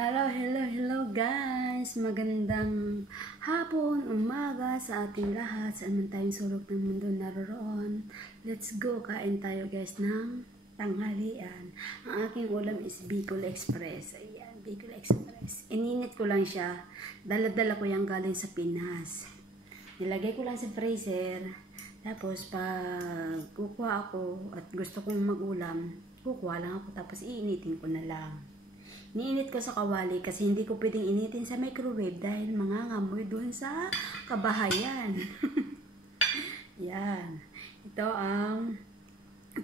Hello, hello, hello guys! Magandang hapon, umaga sa ating lahat sa anong tayong sulok ng mundo naroon. Let's go, kain tayo guys ng tanghalian. Ang aking ulam is Bicol Express. Ayan, Bicol Express. Ininit ko lang siya. Dala-dala ko yung galing sa Pinas. Nilagay ko lang sa freezer. Tapos pag kukuha ako at gusto kong mag-ulam, kukuha lang ako tapos iinitin ko na lang. Niinit ko sa kawali kasi hindi ko pwedeng initin sa microwave dahil mangangamoy doon sa kabahayan. Yan. Ito ang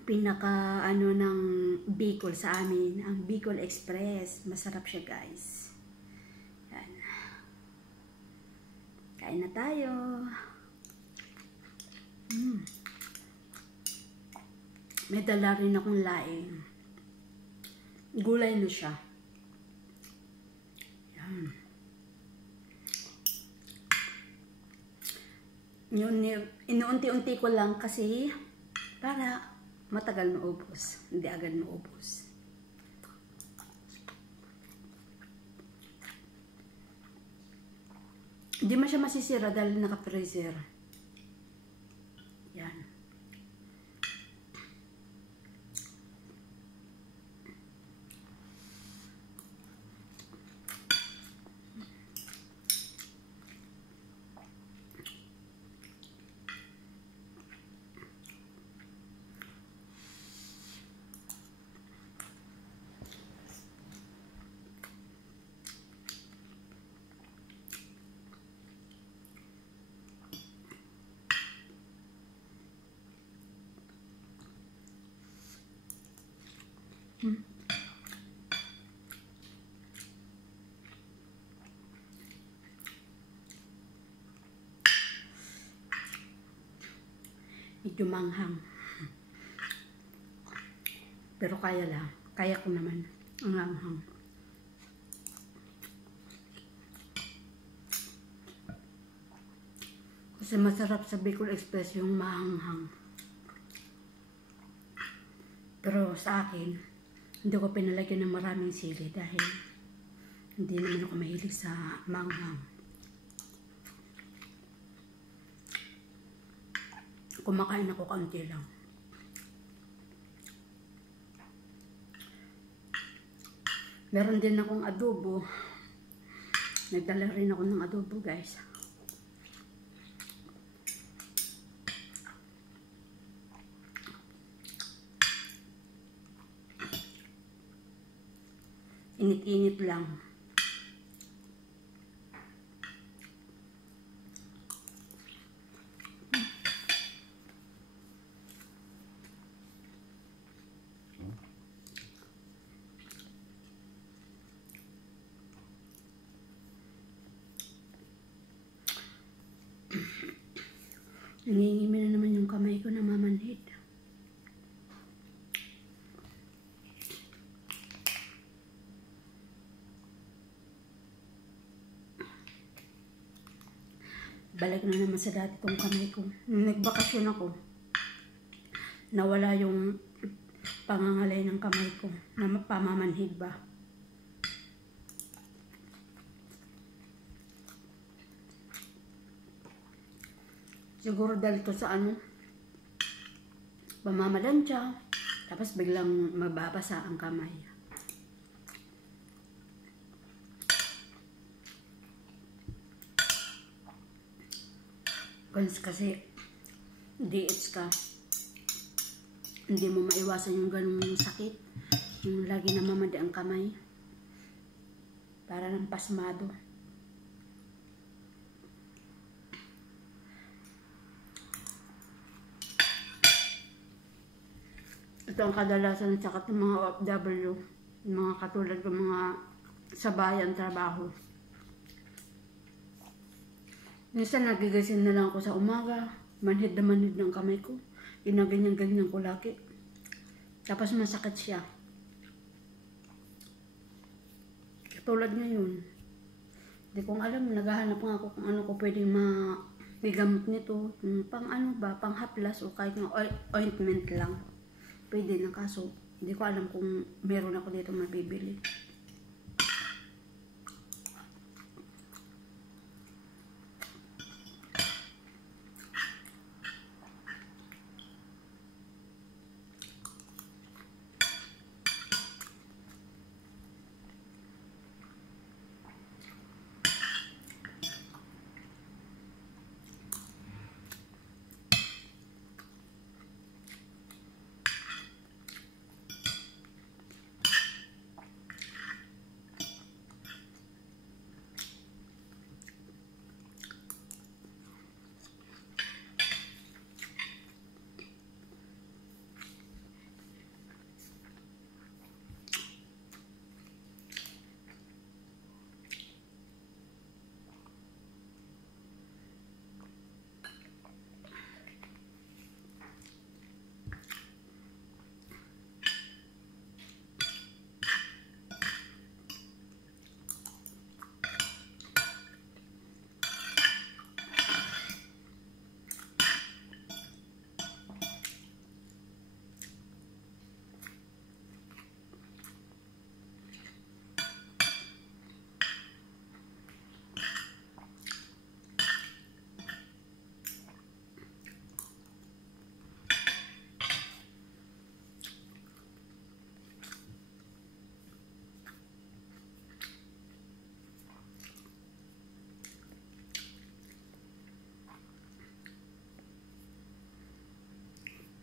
pinaka ng Bicol sa amin, ang Bicol Express. Masarap siya guys. Yan. Kain na tayo. May dala rin akong laing. Gulay na siya. Inuunti-unti ko lang kasi para matagal maubos, hindi agad maubos. Hindi man siya masisira dahil naka-freezer. Yan. Medyo manghang. Pero kaya lang. Kaya ko naman ang manghang. Kasi masarap sa Bicol Express yung mahanghang. Pero sa akin, hindi ko pinalagyan ng maraming sili dahil hindi naman ako mahilig sa manghang. Kumakain ako kaunti lang. Meron din akong adobo. Nagdala rin ako ng adobo guys. Init-init lang. Nangingimi na naman yung kamay ko na mamanhid. Balik na naman sa dati tong kamay ko. Nung nagbakasyon ako, nawala yung pangangalay ng kamay ko na pamamanhid ba. Siguro dahil to sa pamamalansya, tapos biglang mababasa ang kamay. Kasi DH ka, hindi mo maiwasan yung ganung sakit, yung lagi namamadi ang kamay, para ng pasmado. Ito ang kadalasan sa ng mga OFW, mga katulad ng mga sabayan trabaho. Minsan nagigising na lang ako sa umaga, manhid na manhid ng kamay ko. Ginaganyan-ganyan ko laki. Tapos masakit siya. Katulad ngayon. Hindi kong alam, naghahanap nga ako kung ano ko pwedeng magamot nito. Pang pang haplas o kahit nga ointment lang. Pwede na kaso, hindi ko alam kung meron ako dito mabibili.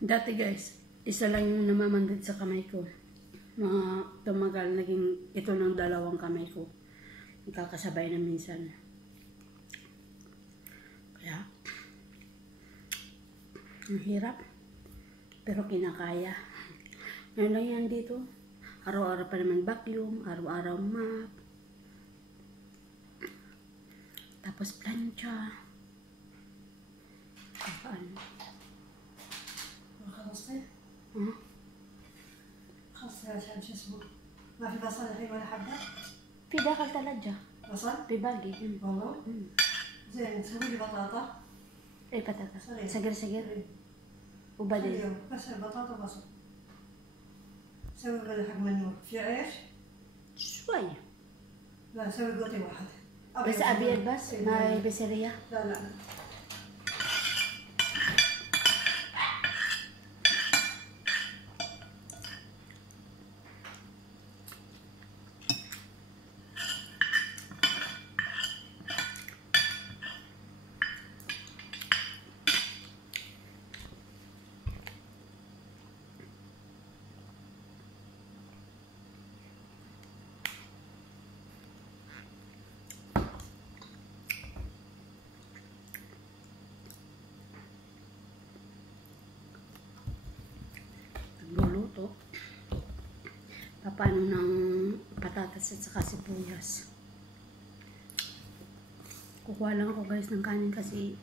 Dati guys, isa lang yung namamandad sa kamay ko. Mga tumagal, naging ito ng dalawang kamay ko. Nagkakasabay na minsan. Kaya, ang hirap. Pero kinakaya. Ngayon lang yan dito. Araw-araw pa naman vacuum, araw-araw map. Tapos plancha. Paano? خلصتي؟ Huh? خلصتي عشان شو اسمه؟ ما في بصل الحين ولا حبة؟ في داخل ثلاجة. بصل؟ في باقي. والله؟ زين تسوي لي بطاطا؟ ايه بطاطا. صغير. صغير. إيه. وبعدين أيوه بس البطاطا بصل. سوي غدا حق منور، في عيش؟ شوية. لا سوي قوطي واحد. بس أبيض بس إيه. ما بسرية. لا لا. Luluto. Paano ng patatas at saka sibuyas. Kukuha lang ako guys ng kanin kasi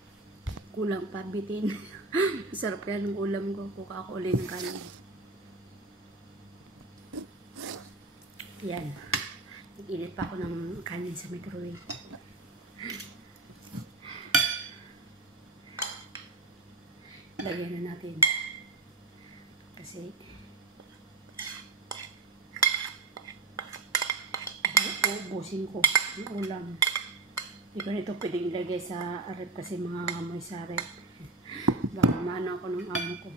kulang pa bitin. Masarap kaya ng ulam ko. Kukuha ako ulit ng kanin. Yan. Nag-init pa ako ng kanin sa microwave. Lagyan na natin. Kasi ubusin ko yung ulam. Hindi ko nito pwedeng ilagay sa rep kasi mga ngamoy sa rep. Baka maano ako ng amo ko.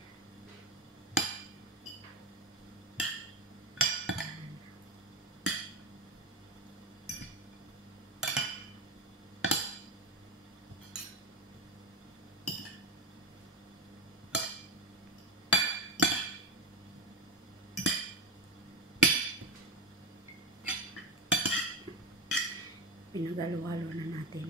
Pinagalo-halo na natin.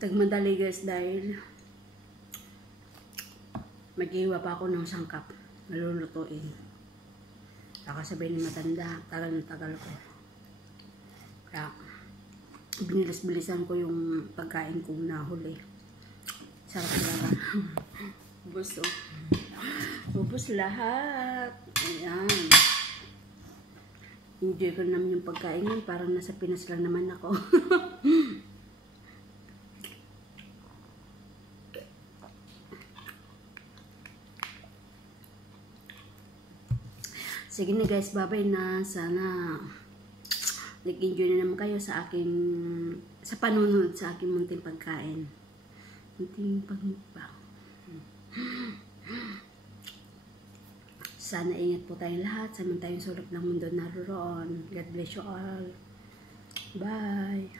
Tagmadali guys dahil mag-iwa pa ako ng sangkap na lulutuin. Nakasabay ni matanda, tagal na tagal ko. Kaya binilis-bilisan ko yung pagkain kong nahuli. Sarap talaga. Ubus oh. Ubus lahat. Ayan. Enjoy ko naman yung pagkain yun. Parang nasa Pinas lang naman ako. Sige na guys, bye-bye na. Sana nag-enjoy na naman kayo sa panunod sa aking munting pagkain. Munting pagmukbang. Sana ingat po tayong lahat. Sa tayong sulok ng mundo naroon. God bless you all. Bye.